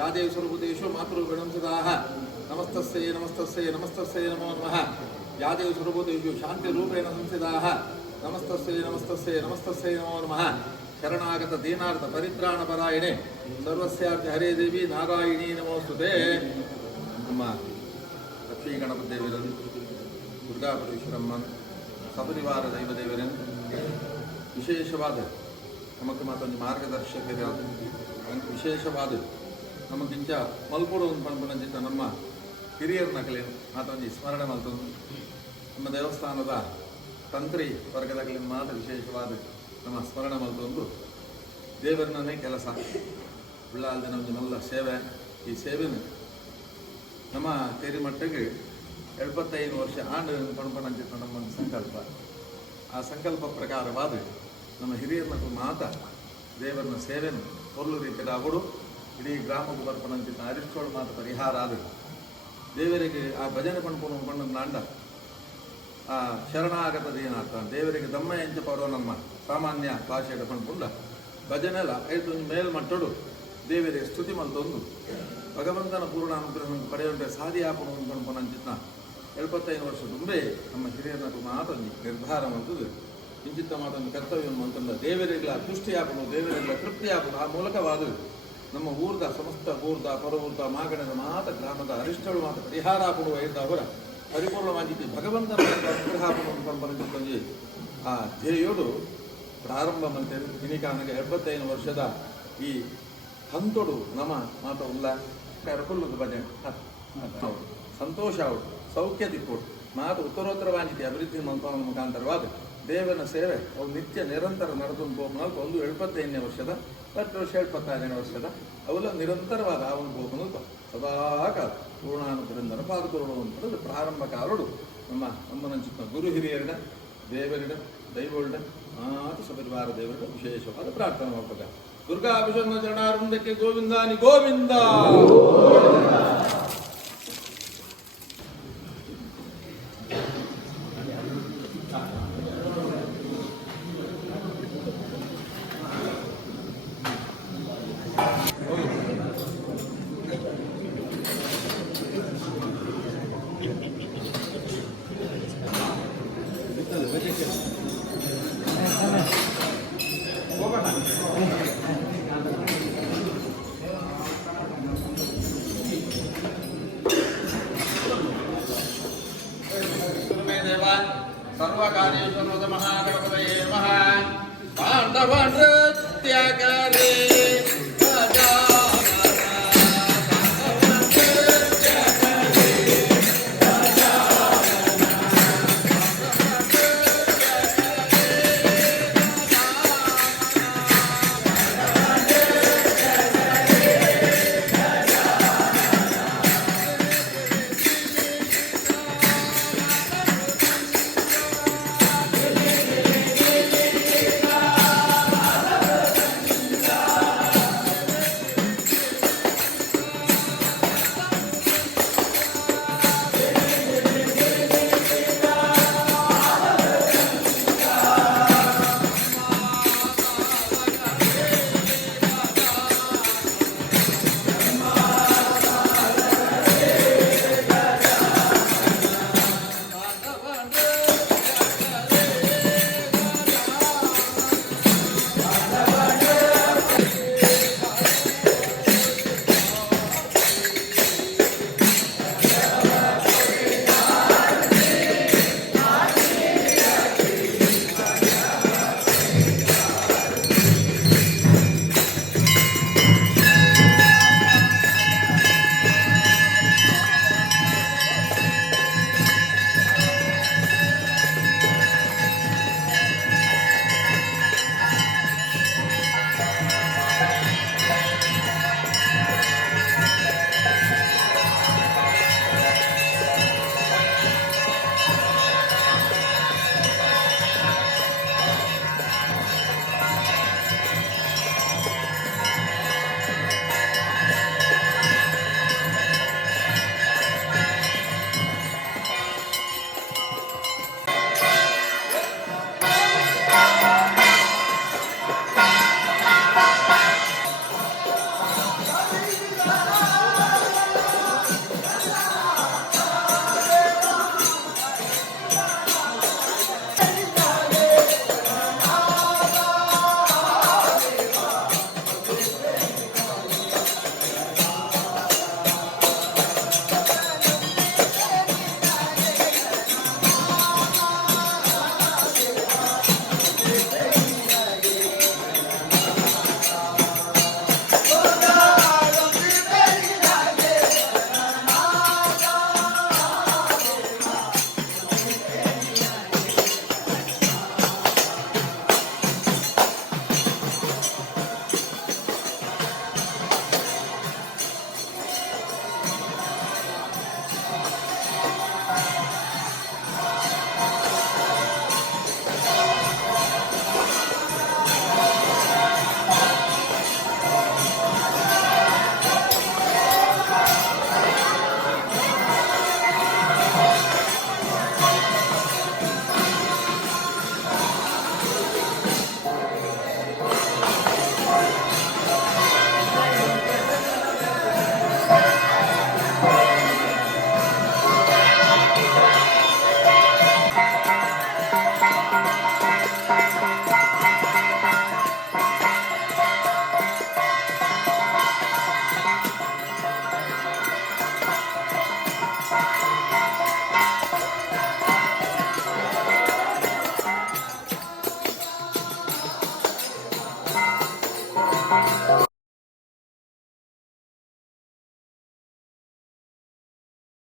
ಯಾದೇವ ಸ್ವರೂಪದೇಶು ಮಾತೃಗಣಂ ಸದಾಹ ನಮಸ್ತಸ್ಸೇ ನಮಸ್ತಸ್ಸೇ ನಮಸ್ತಸ್ಸೇ ನಮೋ ನಮಃ ಯಾದೇವ ಸ್ವರೂಪದೇಶು ಶಾಂತಿರೂಪೇಣ ಸಂಸ್ಥಿತಾಃ ನಮಸ್ತಸ್ಸೇ ನಮಸ್ತಸ್ಸೇ ನಮಸ್ತಸ್ಸೇ ನಮೋ ನಮಃ ಶರಣಾಗತ ದೀನಾರ್ಥ ಪರಿತ್ರಾಣಪರಾಯಣೆ ಸರ್ವಸ್ಯಾರ್ಥ ಹರೇ ದೇವಿ ನಾರಾಯಣೀ ನಮೋಸ್ತುತೆ. ನಮ್ಮ ಲಕ್ಷ್ಮೀ ಗಣಪತಿ ದೇವರನ್ನು ದುರ್ಗಾ ಪರಮೇಶ್ವರಮ್ಮನ ಸಪರಿವಾರ ದೈವ ದೇವರನ್ನು ವಿಶೇಷವಾದ ನಮಗೆ ಮತ್ತೊಂದು ಮಾರ್ಗದರ್ಶಕರಾದ ವಿಶೇಷವಾದ ನಮಗಿಂಚ ಮಲ್ಪುಡು ಪಂಪನಂಚಿತ ನಮ್ಮ ಹಿರಿಯರನ್ನ ಕಲೆಯನ್ನು ಮಾತೊಂದು ಸ್ಮರಣೆ ಮಲ್ತೊಂದು ನಮ್ಮ ದೇವಸ್ಥಾನದ ತಂತ್ರಿ ವರ್ಗದ ಕಲೆಯನ್ನು ಮಾತ್ರ ವಿಶೇಷವಾದ ನಮ್ಮ ಸ್ಮರಣೆ ಮಲ್ತೊಂದು ದೇವರನ್ನೇ ಕೆಲಸ ಉಳ್ಳಾಲ್ದ ನಮ್ಮದು ಮಲ್ಲ ಸೇವೆ. ಈ ಸೇವೆನ ನಮ್ಮ ತೇರಿಮಟ್ಟಿಗೆ 75 ವರ್ಷ ಆಂಡು ಪಂಪನಂಚಿತ ನಮ್ಮ ಸಂಕಲ್ಪ. ಆ ಸಂಕಲ್ಪ ಪ್ರಕಾರವಾದ ನಮ್ಮ ಹಿರಿಯರನ್ನ ಮಾತ ದೇವರನ್ನ ಸೇವೆಯನ್ನು ಹೊರಲು ರೀತಿಯ ಅವಡು ಇಡೀ ಗ್ರಾಮಕ್ಕೆ ಬರ್ಪನಂಚಿತ ಅರಿಷ್ಟೋಳು ಮಾತು ಪರಿಹಾರ ಆದ ದೇವರಿಗೆ ಆ ಭಜನೆ ಪಂಪನು ಪಣ್ಣದ ನಾಂಡ ಆ ಶರಣಾಗತ ದೀನಾರ್ಥ ದೇವರಿಗೆ ದಮ್ಮ ಎಂಚ ಪರೋ ನಮ್ಮ ಸಾಮಾನ್ಯ ಭಾಷೆಯ ಪಂಪುಂಡ ಭಜನೆಲ್ಲ ಐದು ಮೇಲ್ಮಟ್ಟಡು ದೇವರಿಗೆ ಸ್ತುತಿ ಮಲ್ತೊಂದು ಭಗವಂತನ ಪೂರ್ಣ ಅನುಗ್ರಹ ಪಡೆಯುವಂತೆ ಸಾಧಿಯಾಪನು ಪಂಪನಂಚಿತ 75 ವರ್ಷ ತುಂಬೆ ನಮ್ಮ ಹಿರಿಯರನ್ನ ಮಾತೊಂದು ನಿರ್ಧಾರ ಮಾಡ್ತದೆ ಇಂಚಿತ್ತ ಮಾತೊಂದು ಕರ್ತವ್ಯ ಅಂತಂದ ದೇವರಿಗಳ ತುಷ್ಟಿಯಾಪನು ದೇವರಿಗಳ ತೃಪ್ತಿಯಾಪನು ಆ ಮೂಲಕವಾದ ನಮ್ಮ ಊರ್ದ ಸಮಸ್ತ ಊರ್ದ ಪರವೂರ್ದ ಮಾಗಣದ ಮಾತ ಗ್ರಾಮದ ಅರಿಷ್ಟಳು ಮಾತ ಪರಿಹಾರ ಕೊಡುವ ಇದ್ದವರ ಪರಿಪೂರ್ಣವಾಗಿ ಭಗವಂತನ ಅನುಗ್ರಹಪನು ಪಂಪನಂಚಿತ ಆ ಧ್ಯೇಯೋಡು ಪ್ರಾರಂಭ ಮಂತೇಳಿ ಇನಿಕಾನಗೆ 75 ವರ್ಷದ ಈ ಹಂತೊಡು ನಮ ಮಾತ ಉಲ್ಲ ಕರಕುಲ್ಲದ ಭಜನೆ ಹೌದು ಸಂತೋಷ ಅವಳು ಸೌಖ್ಯ ದಿಕ್ಕೋಡು ಮಾತು ಉತ್ತರೋತ್ತರವಾಗಿದೆ ಅಭಿವೃದ್ಧಿ ಮಂತ್ರನ ಮುಖಾಂತರವಾದ ದೇವನ ಸೇವೆ ಅವು ನಿತ್ಯ ನಿರಂತರ ನಡೆದುಕೊಂಡು ಹೋಗ್ನಲ್ಕು ಒಂದು 75ನೇ ವರ್ಷದ 10 ವರ್ಷ 76ನೇ ವರ್ಷದ ಅವೆಲ್ಲ ನಿರಂತರವಾದ ಆ ಒಂದು ಹೋಗ್ನಲ್ಪ ಸದಾಕಾಲ ಪೂರ್ಣಾನುಗ್ರಹದ ಪಾದಕೊರಡು ಅಂತಂದ್ರೆ ಪ್ರಾರಂಭ ಕಾಲಡು ನಮ್ಮ ಅಮ್ಮನಂಚಿತ ಗುರು ಹಿರಿಯರಿಡ ದೇವರಿಡ ದೈವರುಡ ಮಾತು ಸಪರಿವಾರ ದೇವರಿಡ ವಿಶೇಷವಾದ ಪ್ರಾರ್ಥನೆ ಮಾಡ್ಬೇಕು. ದುರ್ಗಾ ಅಭಿಷೇಕ ಚರಣಾರವಿಂದಕ್ಕೆ ಗೋವಿಂದಾನಿ ಗೋವಿಂದ.